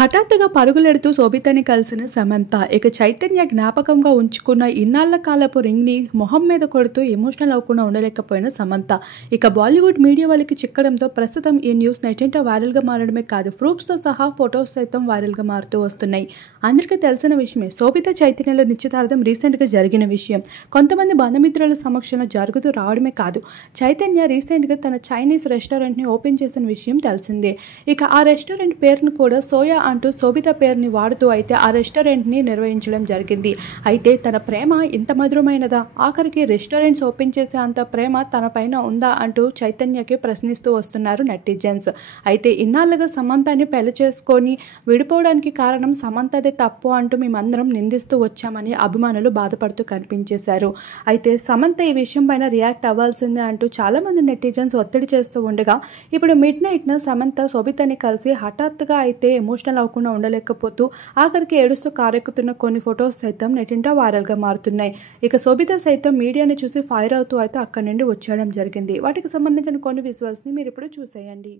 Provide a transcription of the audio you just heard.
హఠాత్తుగా పరుగులెడుతూ శోభితని కలిసిన సమంత ఇక చైతన్య జ్ఞాపకంగా ఉంచుకున్న ఇన్నాళ్ల కాలపు రింగ్ని మొహం మీద కొడుతూ ఎమోషనల్ అవ్వకుండా ఉండలేకపోయిన సమంత ఇక బాలీవుడ్ మీడియా వాళ్ళకి చిక్కడంతో ప్రస్తుతం ఈ న్యూస్ నెట్టింట వైరల్గా మారడమే కాదు ప్రూఫ్స్తో సహా ఫొటోస్ సైతం వైరల్గా మారుతూ వస్తున్నాయి. అందరికీ తెలిసిన విషయమే శోభిత చైతన్యల నిశ్చితార్థం రీసెంట్గా జరిగిన విషయం. కొంతమంది బంధుమిత్రుల సమక్షంలో జరుగుతూ రావడమే కాదు చైతన్య రీసెంట్గా తన చైనీస్ రెస్టారెంట్ని ఓపెన్ చేసిన విషయం తెలిసిందే. ఇక ఆ రెస్టారెంట్ పేరును కూడా సోయా అంటూ శోభిత పేరుని వాడుతూ అయితే ఆ రెస్టారెంట్ని నిర్వహించడం జరిగింది. అయితే తన ప్రేమ ఇంత మధురమైనదా, ఆఖరికి రెస్టారెంట్స్ ఓపెన్ చేసే అంత ప్రేమ తన పైన ఉందా అంటూ చైతన్యకి ప్రశ్నిస్తూ వస్తున్నారు నెటిజన్స్. అయితే ఇన్నాళ్ళుగా సమంతని పెళ్లి చేసుకొని విడిపోవడానికి కారణం సమంతదే తప్పు అంటూ మేమందరం నిందిస్తూ వచ్చామని అభిమానులు బాధపడుతూ కనిపించేశారు. అయితే సమంత ఈ విషయం పైన రియాక్ట్ అవ్వాల్సిందే అంటూ చాలామంది నెటిజన్స్ ఒత్తిడి చేస్తూ ఉండగా ఇప్పుడు మిడ్ నైట్న సమంత శోభితని కలిసి హఠాత్తుగా అయితే ఎమోషనల్ అవ్వకుండా ఉండలేకపోతూ ఆఖరికి ఏడుస్తూ కారెక్కుతున్న కొన్ని ఫొటోస్ సైతం నెట్టింట వైరల్గా మారుతున్నాయి. ఇక శోభిత సైతం మీడియాని చూసి ఫైర్ అవుతూ అయితే అక్కడి నుండి వచ్చేయడం జరిగింది. వాటికి సంబంధించిన కొన్ని విజువల్స్ని మీరు ఇప్పుడు చూసేయండి.